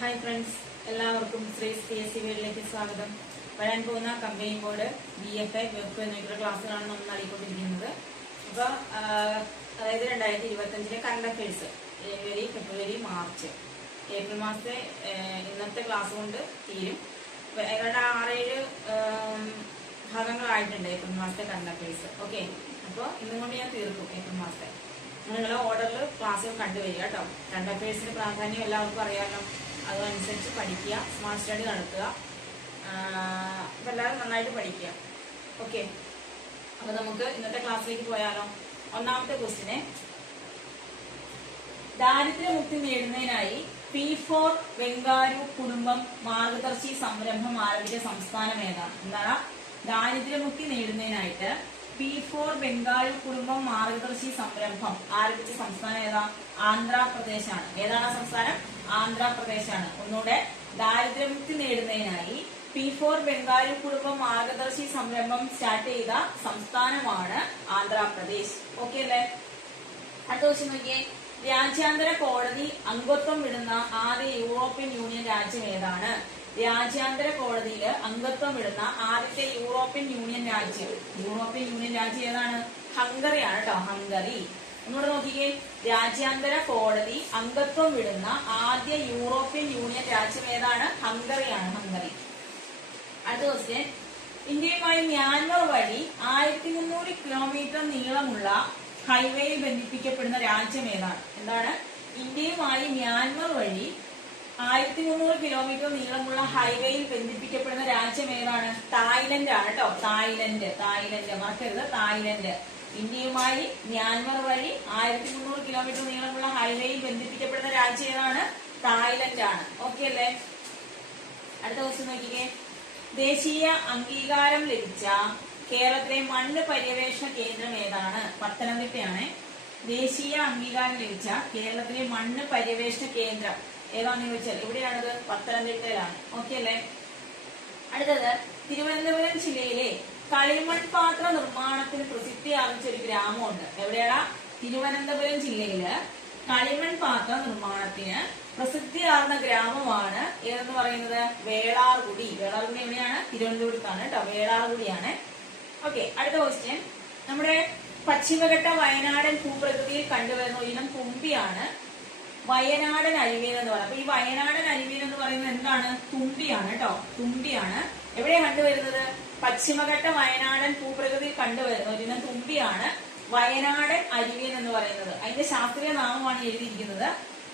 Hi friends, എല്ലാവർക്കും ശ്രീസ് PSC വീഡിയോയിലേക്ക് സ്വാഗതം. വരാൻ പോകുന്ന കമ്പനി കോഡ് BFA വെബ് എന്നിവയുടെ ക്ലാസ്സുകളാണ് നമ്മൾ നൽകിക്കൊണ്ടിരിക്കുന്നത്. അപ്പോൾ അതായത് 2025 കറണ്ട് അഫയേഴ്സ് ജനുവരി, ഫെബ്രുവരി, മാർച്ച്, ഏപ്രിൽ മാസത്തെ ഇന്നത്തെ ക്ലാസ് കൊണ്ട് തീരും. ഏതാണ്ട് 6-7 ഭാഗങ്ങളായിട്ടുണ്ട് ഏപ്രിൽ മാസത്തെ കറണ്ട് അഫയേഴ്സ്. ഓക്കെ, അപ്പോൾ ഇന്നും കൊണ്ട് ഞാൻ തീർക്കും ഏപ്രിൽ മാസത്തെ. നിങ്ങൾ ഓർഡറിൽ ക്ലാസ്സുകൾ കണ്ടുവരിക കേട്ടോ. കറണ്ട് അഫയേഴ്സിന്റെ പ്രാധാന്യം എല്ലാവർക്കും അറിയാമല്ലോ. അതനുസരിച്ച് പഠിക്കുക, സ്മാർട്ട് സ്റ്റഡി നടത്തുക. അപ്പം എല്ലാവരും നന്നായിട്ട് പഠിക്കുക. ഓക്കെ, അപ്പൊ നമുക്ക് ഇന്നത്തെ ക്ലാസ്സിലേക്ക് പോയാലോ. ഒന്നാമത്തെ ക്വസ്റ്റിനെ, ദാരിദ്ര്യമുക്തി നേടുന്നതിനായി P4 വെങ്കാരു കുടുംബം മാർഗദർശി സംരംഭം ആരംഭിച്ച സംസ്ഥാനം ഏതാണ്? എന്താണ്? ദാരിദ്ര്യമുക്തി നേടുന്നതിനായിട്ട് P4 ബംഗാളി കുടുംബം മാർഗദർശി സംരംഭം ആരംഭിച്ച സംസ്ഥാനം ഏതാ? ആന്ധ്രാപ്രദേശാണ്. ഏതാണ് സംസ്ഥാനം? ആന്ധ്രാപ്രദേശാണ്. ഒന്നുകൂടെ, ദാരിദ്ര്യമുക്തി നേടുന്നതിനായി P4 ബംഗാളി കുടുംബം മാർഗദർശി സംരംഭം സ്റ്റാർട്ട് ചെയ്ത സംസ്ഥാനമാണ് ആന്ധ്രാപ്രദേശ്. ഓക്കെ അല്ലേ? അടുത്ത ക്വസ്റ്റ്യൻ നോക്കിയേ, രാജ്യാന്തര കോടതി അംഗത്വം വിടുന്ന ആദ്യ യൂറോപ്യൻ യൂണിയൻ രാജ്യം ഏതാണ്? രാജ്യാന്തര കോടതിയിൽ അംഗത്വം വിടുന്ന ആദ്യത്തെ യൂറോപ്യൻ യൂണിയൻ രാജ്യം ഏതാണ്? ഹംഗറിയാണ് കേട്ടോ. ഹംഗറി. ഒന്നുകൂടെ നോക്കിക്കേ, രാജ്യാന്തര കോടതി അംഗത്വം വിടുന്ന ആദ്യ യൂറോപ്യൻ യൂണിയൻ രാജ്യം ഏതാണ്? ഹംഗറിയാണ്. ഹംഗറി. അടുത്ത ക്വസ്റ്റ്യൻ, ഇന്ത്യയുമായി മ്യാൻമർ വഴി 1300 കിലോമീറ്റർ നീളമുള്ള ഹൈവേയിൽ ബന്ധിപ്പിക്കപ്പെടുന്ന രാജ്യം ഏതാണ്? എന്താണ്? ഇന്ത്യയുമായി മ്യാൻമർ വഴി 1300 കിലോമീറ്റർ നീളമുള്ള ഹൈവേയിൽ ബന്ധിപ്പിക്കപ്പെടുന്ന രാജ്യം ഏതാണ്? തായ്ലൻഡ് ആണ് കേട്ടോ. തായ്ലൻഡ് മറക്കരുത്. തായ്ലൻഡ്. ഇന്ത്യയുമായി മ്യാൻമർ വഴി 1300 കിലോമീറ്റർ നീളമുള്ള ഹൈവേയിൽ ബന്ധിപ്പിക്കപ്പെടുന്ന രാജ്യം ഏതാണ്? തായ്ലൻഡ് ആണ്. ഓക്കെ അല്ലേ? അടുത്ത ക്വസ്റ്റ്യൻ നോക്കിക്കേ, ദേശീയ അംഗീകാരം ലഭിച്ച കേരളത്തിലെ മണ്ണ് പര്യവേഷണ കേന്ദ്രം ഏതാണ്? പത്തനംതിട്ടയാണ്. ദേശീയ അംഗീകാരം ലഭിച്ച കേരളത്തിലെ മണ്ണ് പര്യവേഷണ കേന്ദ്രം ഏതാണെന്ന് ചോദിച്ചാൽ എവിടെയാണത്? പത്തനംതിട്ടയിലാണ്. ഓക്കെ അല്ലേ? അടുത്തത്, തിരുവനന്തപുരം ജില്ലയിലെ കളിമൺ പാത്ര നിർമ്മാണത്തിന് പ്രസിദ്ധി ആർജിച്ച ഒരു ഗ്രാമമുണ്ട്. എവിടെയാണ്? തിരുവനന്തപുരം ജില്ലയില് കളിമൺ പാത്ര നിർമ്മാണത്തിന് പ്രസിദ്ധി ആർന്ന ഗ്രാമമാണ് ഏതെന്ന് പറയുന്നത്? വേളാർകുടി. വേളാർകുടി എവിടെയാണ്? തിരുവനന്തപുരത്താണ് കേട്ടോ. വേളാർകുടിയാണ്. ഓക്കെ, അടുത്ത ക്വസ്റ്റ്യൻ, നമ്മുടെ പശ്ചിമഘട്ട വയനാടൻ ഭൂപ്രകൃതിയിൽ കണ്ടുവരുന്ന ഇനം തുമ്പിയാണ്. വയനാടൻ അരിമീൻ എന്ന് പറയുന്നത്. അപ്പൊ ഈ വയനാടൻ അരിമീൻ എന്ന് പറയുന്നത് എന്താണ്? തുമ്പിയാണ് കേട്ടോ. തുമ്പിയാണ്. എവിടെയാണ് കണ്ടുവരുന്നത്? പശ്ചിമഘട്ട വയനാടൻ ഭൂപ്രകൃതിയിൽ കണ്ടുവരുന്ന ഒരിനം തുമ്പിയാണ് വയനാടൻ അരിമീൻ എന്ന് പറയുന്നത്. അതിന്റെ ശാസ്ത്രീയ നാമമാണ് എഴുതിയിരിക്കുന്നത്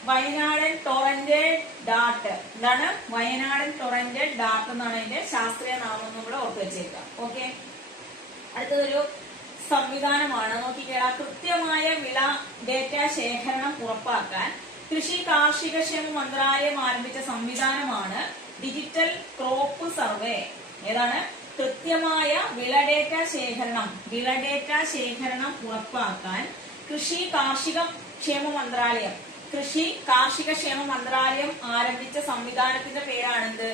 വയനാടൻ ടൊറന്റഡ് ഡാർട്ട്. എന്താണ്? വയനാടൻ ടൊറന്റഡ് ഡാർട്ട് എന്നാണ് അതിന്റെ ശാസ്ത്രീയ നാമം എന്ന് കൂടെ ഓർത്ത് വെച്ചേക്കാം. ഓക്കെ, അടുത്തതൊരു സംവിധാനമാണ്. നോക്കിക്കേള, കൃത്യമായ വിള ഡേറ്റ ശേഖരണം ഉറപ്പാക്കാൻ കൃഷി കാർഷിക ക്ഷേമ മന്ത്രാലയം ആരംഭിച്ച സംവിധാനമാണ് ഡിജിറ്റൽ ക്രോപ്പ് സർവേ. ഏതാണ്? കൃത്യമായ വിളഡേറ്റ ശേഖരണം ഉറപ്പാക്കാൻ കൃഷി കാർഷിക ക്ഷേമ മന്ത്രാലയം ആരംഭിച്ച സംവിധാനത്തിന്റെ പേരാണെന്ത്?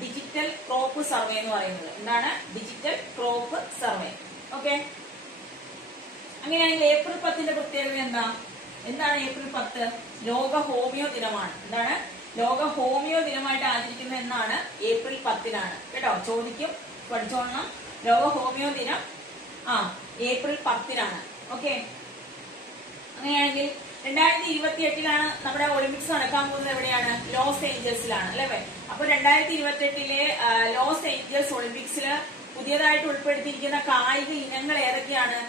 ഡിജിറ്റൽ ക്രോപ്പ് സർവേ എന്ന് പറയുന്നത്. എന്താണ്? Digital crop survey. ഓക്കെ, അങ്ങനെയാണെങ്കിൽ ഏപ്രിൽ 10ന്റെ പ്രത്യേകത എന്താണ് ഏപ്രിൽ 10? ലോക ഹോമിയോ ദിനമാണ്. എന്താണ്? ലോക ഹോമിയോ ദിനമായിട്ട് ആചരിക്കുന്നത് എന്നാണ്? ഏപ്രിൽ 10-നാണ് കേട്ടോ. ചോദിക്കും, പഠിച്ചോളണം. ലോക ഹോമിയോ ദിനം ഏപ്രിൽ 10-നാണ്. ഓക്കെ, അങ്ങനെയാണെങ്കിൽ 2028-ലാണ് നമ്മുടെ ഒളിമ്പിക്സ് നടക്കാൻ പോകുന്നത്. എവിടെയാണ്? ലോസ് ഏഞ്ചൽസിലാണ് അല്ലേ? അപ്പൊ 2028-ലെ ലോസ് ഏഞ്ചൽസ് ഒളിമ്പിക്സിൽ പുതിയതായിട്ട് ഉൾപ്പെടുത്തിയിരിക്കുന്ന കായിക ഇനങ്ങൾ ഏതൊക്കെയാണ്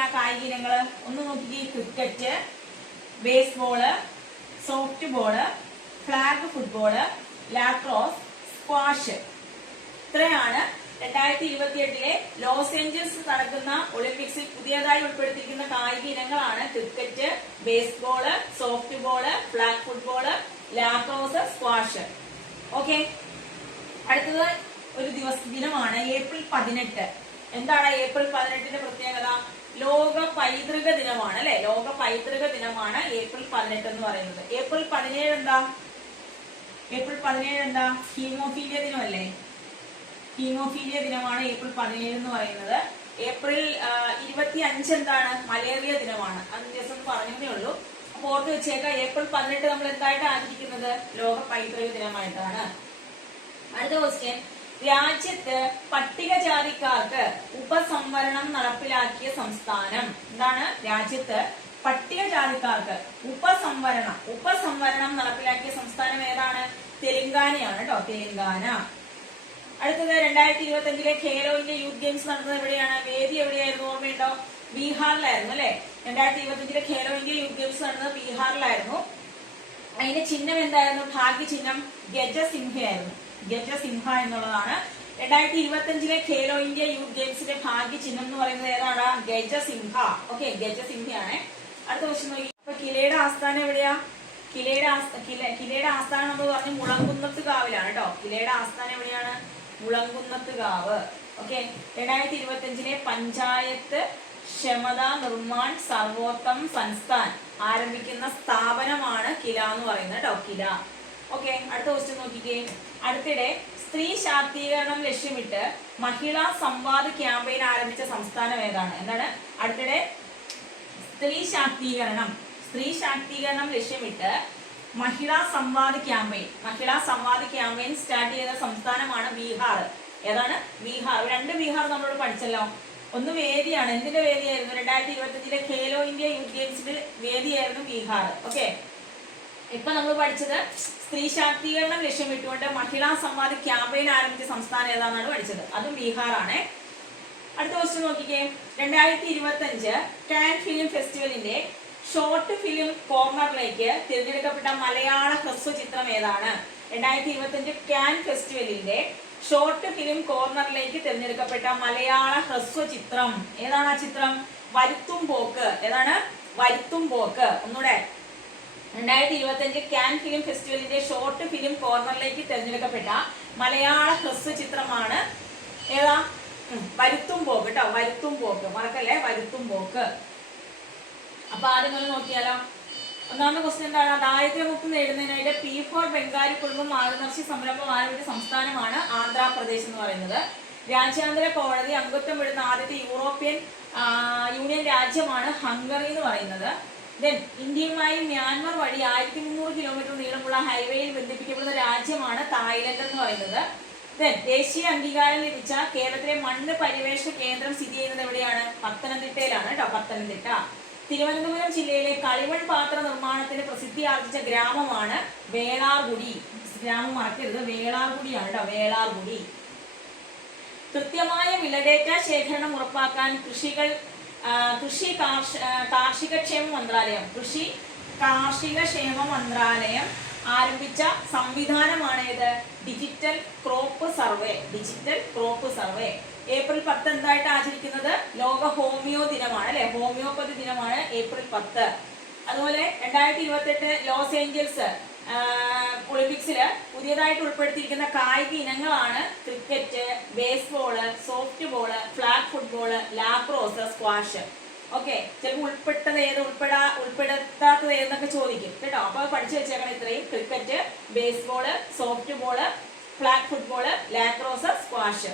ആ കായിക ഇനങ്ങൾ? ഒന്ന് നോക്കിക്കേ, cricket, ബേസ്ബോള്, soft ball, flag football, lacrosse, squash. ഇത്രയാണ് 2028-ലെ ലോസ് ഏഞ്ചൽസ് നടക്കുന്ന ഒളിമ്പിക്സിൽ പുതിയതായി ഉൾപ്പെടുത്തിയിരിക്കുന്ന കായിക ഇനങ്ങളാണ് cricket, ബേസ്ബോള്, soft ball, flag football, lacrosse, squash. Okay, അടുത്തത് ഒരു ദിനമാണ് ഏപ്രിൽ 18. എന്താണ് ഏപ്രിൽ 18ന്റെ പ്രത്യേകത? ലോക പൈതൃക ദിനമാണ് അല്ലെ? ലോക പൈതൃക ദിനമാണ് ഏപ്രിൽ 18 എന്ന് പറയുന്നത്. ഏപ്രിൽ 17 എന്താ? ഹീമോഫീലിയ ദിനമല്ലേ? ഹീമോഫീലിയ ദിനമാണ് ഏപ്രിൽ 17 എന്ന് പറയുന്നത്. ഏപ്രിൽ 25 എന്താണ്? മലേറിയ ദിനമാണ്. 5 ദിവസം പറഞ്ഞതേ ഉള്ളൂ. അപ്പൊ ഓർത്ത് വെച്ചേക്കാം, ഏപ്രിൽ 18 നമ്മൾ എന്തായിട്ട് ആചരിക്കുന്നത്? ലോക പൈതൃക ദിനമായിട്ടാണ്. അടുത്ത ക്വസ്റ്റ്യൻ, രാജ്യത്ത് പട്ടികജാതിക്കാർക്ക് ഉപസംവരണം നടപ്പിലാക്കിയ സംസ്ഥാനം എന്താണ്? രാജ്യത്ത് പട്ടികജാതിക്കാർക്ക് ഉപസംവരണം നടപ്പിലാക്കിയ സംസ്ഥാനം ഏതാണ്? തെലങ്കാനയാണ് കേട്ടോ, തെലങ്കാന. അടുത്തത് 2025 ഖേലോ ഇന്ത്യ യൂത്ത് ഗെയിംസ് നടന്നത് എവിടെയാണ്? വേദി എവിടെയായിരുന്നു? ഓർമ്മയുണ്ടോ? ബീഹാറിലായിരുന്നു അല്ലെ. 2025 ഖേലോ ഇന്ത്യ യൂത്ത് ഗെയിംസ് നടന്നത് ബീഹാറിലായിരുന്നു. അതിന്റെ ചിഹ്നം എന്തായിരുന്നു? ഭാഗ്യ ചിഹ്നം ഗജസിംഹയായിരുന്നു. ഗജസിംഹ എന്നുള്ളതാണ് 2025 ഖേലോ ഇന്ത്യ യൂത്ത് ഗെയിംസിന്റെ ഭാഗ്യ ചിഹ്നം എന്ന് പറയുന്നത് ഏതാണ്? ഗജസിംഹ. ഓക്കെ, ഗജസിംഹയാണ്. അടുത്ത ക്വസ്റ്റ്യൻ നോക്കി. അപ്പൊ കിലയുടെ ആസ്ഥാനം എവിടെയാ? കിലയുടെ ആസ്ഥാനം നമ്മൾ പറഞ്ഞു മുളങ്കുന്നത്ത് കാവിലാണ് കേട്ടോ. കിലയുടെ ആസ്ഥാനം എവിടെയാണ്? മുളങ്കുന്നത്ത് കാവ്. ഓക്കെ, 2025 പഞ്ചായത്ത് ക്ഷമതാ നിർമ്മാൺ സർവോത്തം സംസ്ഥാൻ ആരംഭിക്കുന്ന സ്ഥാപനമാണ് കില എന്ന് പറയുന്നത് കേട്ടോ, കില. ഓക്കെ, അടുത്ത ക്വസ്റ്റ്യൻ നോക്കിക്കേ. അടുത്തിടെ സ്ത്രീ ശാക്തീകരണം ലക്ഷ്യമിട്ട് മഹിളാ സംവാദ് ക്യാമ്പയിൻ ആരംഭിച്ച സംസ്ഥാനം ഏതാണ്? എന്താണ്? അടുത്തിടെ സ്ത്രീ ശാക്തീകരണം ലക്ഷ്യമിട്ട് മഹിളാ സംവാദ് ക്യാമ്പയിൻ സ്റ്റാർട്ട് ചെയ്ത സംസ്ഥാനമാണ് ബീഹാർ. ഏതാണ്? ബീഹാർ. 2 ബീഹാർ നമ്മളോട് പഠിച്ചല്ലോ. ഒന്ന് വേദിയാണ്. എന്തിന്റെ വേദിയായിരുന്നു? 2025 ഖേലോ ഇന്ത്യ യൂത്ത് ഗെയിംസിന്റെ വേദിയായിരുന്നു ബീഹാർ. ഓക്കെ, ഇപ്പൊ നമ്മൾ പഠിച്ചത് സ്ത്രീ ശാക്തീകരണം ലക്ഷ്യമിട്ടുകൊണ്ട് മഹിളാ സംവാദ് ക്യാമ്പയിൻ ആരംഭിച്ച സംസ്ഥാനം ഏതാണെന്നാണ് പഠിച്ചത്. അതും ബീഹാറാണ്. അടുത്ത ക്വസ്റ്റ്യൻ നോക്കിക്കേ. 2025 കാൻ ഫിലിം ഫെസ്റ്റിവലിന്റെ ഷോർട്ട് ഫിലിം കോർണറിലേക്ക് തിരഞ്ഞെടുക്കപ്പെട്ട മലയാള ഹ്രസ്വചിത്രം ഏതാണ്? 2025 കാൻ ഫെസ്റ്റിവലിന്റെ ഷോർട്ട് ഫിലിം കോർണറിലേക്ക് തിരഞ്ഞെടുക്കപ്പെട്ട മലയാള ഹ്രസ്വചിത്രം ഏതാണ്? ആ ചിത്രം വരുത്തുംപോക്ക്. ഏതാണ്? വരുത്തുംപോക്ക്. ഒന്നുകൂടെ, 2025 കാൻ ഫിലിം ഫെസ്റ്റിവലിന്റെ ഷോർട്ട് ഫിലിം കോർണറിലേക്ക് തിരഞ്ഞെടുക്കപ്പെട്ട മലയാള ഹ്രസ്വചിത്രമാണ് ഏതാ? വരുത്തുംപോക്ക് കേട്ടോ, വരുത്തുംപോക്ക്. മറക്കല്ലേ, വരുത്തുംപോക്ക്. അപ്പൊ ആദ്യം ഒന്ന് നോക്കിയാലോ. ഒന്നാമത്തെ ക്വസ്റ്റ്യൻ എന്താണ്? ദാരിദ്ര്യമുക്തി നേടുന്നതിനായിട്ട് P4 ബംഗാലി കുടുംബം മാർഗദർശി സംരംഭം ആരംഭിച്ച സംസ്ഥാനമാണ് ആന്ധ്രാപ്രദേശ് എന്ന് പറയുന്നത്. രാജ്യാന്തര കോടതി അംഗത്വം വിടുന്ന ആദ്യത്തെ യൂറോപ്യൻ യൂണിയൻ രാജ്യമാണ് ഹംഗറി എന്ന് പറയുന്നത്. ദെൻ ഇന്ത്യയുമായി മ്യാൻമർ വഴി 1300 കിലോമീറ്റർ നീളമുള്ള ഹൈവേയിൽ ബന്ധിപ്പിക്കപ്പെടുന്ന രാജ്യമാണ് തായ്ലൻഡ് എന്ന് പറയുന്നത്. ദെൻ ദേശീയ അംഗീകാരം ലഭിച്ച കേരളത്തിലെ മണ്ണ് പരിവേഷ കേന്ദ്രം സ്ഥിതി ചെയ്യുന്നത് എവിടെയാണ്? പത്തനംതിട്ടയിലാണ് കേട്ടോ, പത്തനംതിട്ട. തിരുവനന്തപുരം ജില്ലയിലെ കളിമൺ പാത്ര നിർമ്മാണത്തിന് പ്രസിദ്ധി ആർജിച്ച ഗ്രാമമാണ് വേളാർകുടി. ഗ്രാമം മറക്കരുത്, വേളാർകുടിയാണ് കേട്ടോ, വേളാർകുടി. കൃത്യമായ വിളഡേറ്റ ശേഖരണം ഉറപ്പാക്കാൻ കാർഷിക ക്ഷേമ മന്ത്രാലയം ആരംഭിച്ച സംവിധാനമാണ് ഏത്? Digital crop survey. ഏപ്രിൽ 10 എന്തായിട്ട് ആചരിക്കുന്നത്? ലോക ഹോമിയോ ദിനമാണ് അല്ലെ, ഹോമിയോപ്പതി ദിനമാണ് ഏപ്രിൽ 10. അതുപോലെ 2028 ലോസ് ഏഞ്ചൽസ് ഒളിമ്പിക്സില് പുതിയതായിട്ട് ഉൾപ്പെടുത്തിയിരിക്കുന്ന കായിക ഇനങ്ങളാണ് cricket, ബേസ്ബോള്, soft ball, flag football, lacrosse, squash. Okay, ചിലപ്പോൾ ഉൾപ്പെട്ടത് ഏത്, ഉൾപ്പെടുത്താത്തത് ഏതെന്നൊക്കെ ചോദിക്കും കേട്ടോ. അപ്പൊ പഠിച്ചു വെച്ചേക്കണം ഇത്രയും: cricket, ബേസ്ബോള്, soft ball, flag football, lacrosse, squash.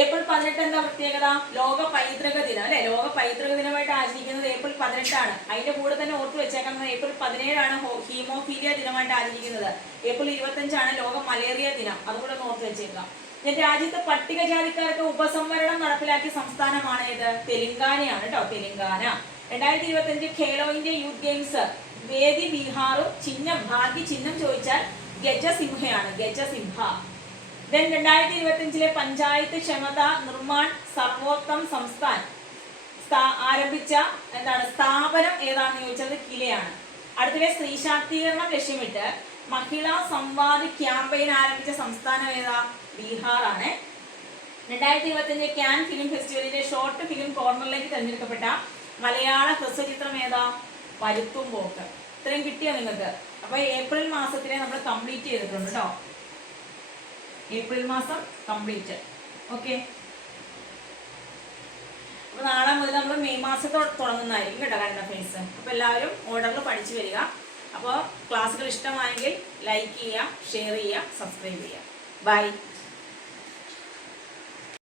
April 18 എന്താ പ്രത്യേകത? ലോക പൈതൃക ദിനം അല്ലെ. ലോക പൈതൃക ദിനമായിട്ട് ആചരിക്കുന്നത് ഏപ്രിൽ 18. അതിന്റെ കൂടെ തന്നെ ഓർത്തു വെച്ചേക്കുന്നത് ഏപ്രിൽ 17 ഹീമോഫീലിയ ദിനമായിട്ട് ആചരിക്കുന്നത്. ഏപ്രിൽ 25 ലോക മലേറിയ ദിനം. അതുകൂടെ ഓർത്തു വെച്ചേക്കാം. രാജ്യത്ത് പട്ടികജാതിക്കാർക്ക് ഉപസംവരണം നടപ്പിലാക്കിയ സംസ്ഥാനമാണ് ഏത്? തെലങ്കാനയാണ് കേട്ടോ, Telangana. 2025 Khelo India youth games വേദി ബീഹാറും ഭാഗ്യ ചിഹ്നം ചോദിച്ചാൽ ഗജസിംഹയാണ്, ഗജസിംഹ. ദെൻ 2025 പഞ്ചായത്ത് ക്ഷമതാ നിർമ്മാൺ സർവോത്തം സംസ്ഥാൻ ആരംഭിച്ച സ്ഥാപനം ഏതാണെന്ന് ചോദിച്ചത് കിലയാണ്. അടുത്തിടെ സ്ത്രീ ശാക്തീകരണം ലക്ഷ്യമിട്ട് മഹിളാ സംവാദ് ക്യാമ്പയിൻ ആരംഭിച്ച സംസ്ഥാനം ഏതാ? ബീഹാറാണ്. 2025 കാൻ ഫിലിം ഫെസ്റ്റിവലിന്റെ ഷോർട്ട് ഫിലിം കോർണറിലേക്ക് തിരഞ്ഞെടുക്കപ്പെട്ട മലയാള ഹ്രസ്വചിത്രം ഏതാ? വരുത്തുംപോക്ക്. ഇത്രയും കിട്ടിയോ നിങ്ങൾക്ക്? അപ്പൊ ഏപ്രിൽ മാസത്തിലെ നമ്മൾ കംപ്ലീറ്റ് ചെയ്തിട്ടുണ്ട് കേട്ടോ, ഏപ്രിൽ മാസം കംപ്ലീറ്റ്. ഓക്കെ, അപ്പൊ നാളെ മുതൽ നമ്മൾ മെയ് മാസത്തോടെ തുടങ്ങുന്നതായിരിക്കും കേട്ടോ കറണ്ട് അഫയേഴ്സ്. അപ്പൊ എല്ലാവരും ഓർഡറിൽ പഠിച്ചു വരിക. അപ്പോൾ ക്ലാസ്സുകൾ ഇഷ്ടമായെങ്കിൽ ലൈക്ക് ചെയ്യുക, ഷെയർ ചെയ്യുക, സബ്സ്ക്രൈബ് ചെയ്യുക. ബൈ.